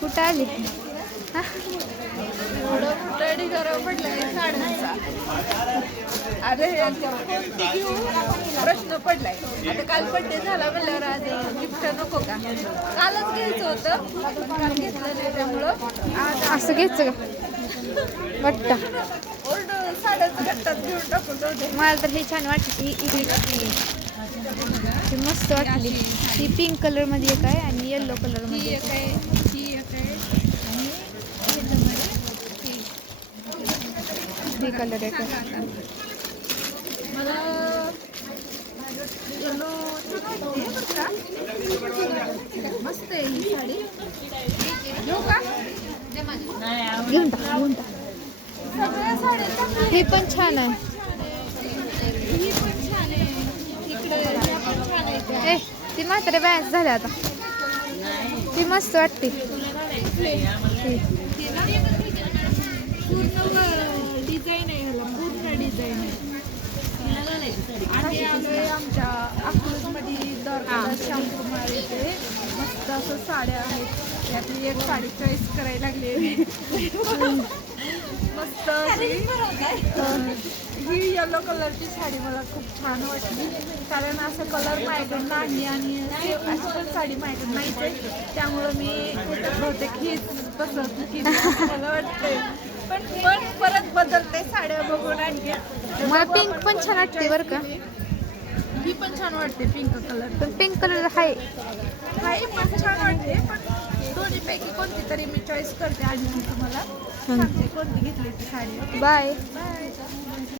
कुठं आली एवढं कुठं ढिगारा पडलाय साड्यांचा. अरे कोणती घेऊ प्रश्न पडलाय. आता काल बड्डे झाला म्हणल्यावर आज गिफ्ट नको का? कालच घ्यायचं होतं पण काल घेतलं नाही त्यामुळं आज असं घ्यायचं का वाटतं. ओल्ड साड्याचं गट्टात घेऊन टाकून जाऊ दे. मला तर हे छान वाटते. ही मस्त वाटली. ही पिंक कलर मध्ये एक आहे आणि येलो कलर ही मध्ये एक आहे, ही एक आहे आणि ह्याच्यामध्ये ही कलर एक आहे. मला येलो छान वाटते बरं का. मस्त आहे ही साडी. घेऊ का? घेऊन टाक. सगळ्या साड्या चांगल्या ही पण छान आहे. ही पण छान आहे. इकडे ह्या पण छान आहेत. ए ती म्हातारे बॅन्स झाल्या आता. ती मस्त वाटते. पूर्ण डिझाईन आहे ह्याला, पूर्ण डिझाईन आहे. आम्ही आलोय आमच्या अकलूजमध्ये दर्गा श्यामकुमार इथे. मस्त असं साड्या आहेत. त्यातली एक साडी चॉईस करायला लागली. मस्त अशी ही येलो कलरची साडी मला खूप छान वाटली. कारण असं कलर माझ्याकडे नाही आणि अशी पण साडी माझ्याकडे नाहीच आहे. त्यामुळं मी बहुतेक हीच पसंत केली असं मला वाटतंय. पण परत बदलते साड्या बघून आणखी. मला पिंक पण छान वाटते बरं का. ही पण छान वाटते पिंक कलर. पण पिंक कलर आहे. हाही पण छान वाटते पण दोन्हीपैकी कोणती तरी मी चॉईस करते आणि मी तुम्हाला सांगते कोणती घेतली ती साडी. बाय. बाय.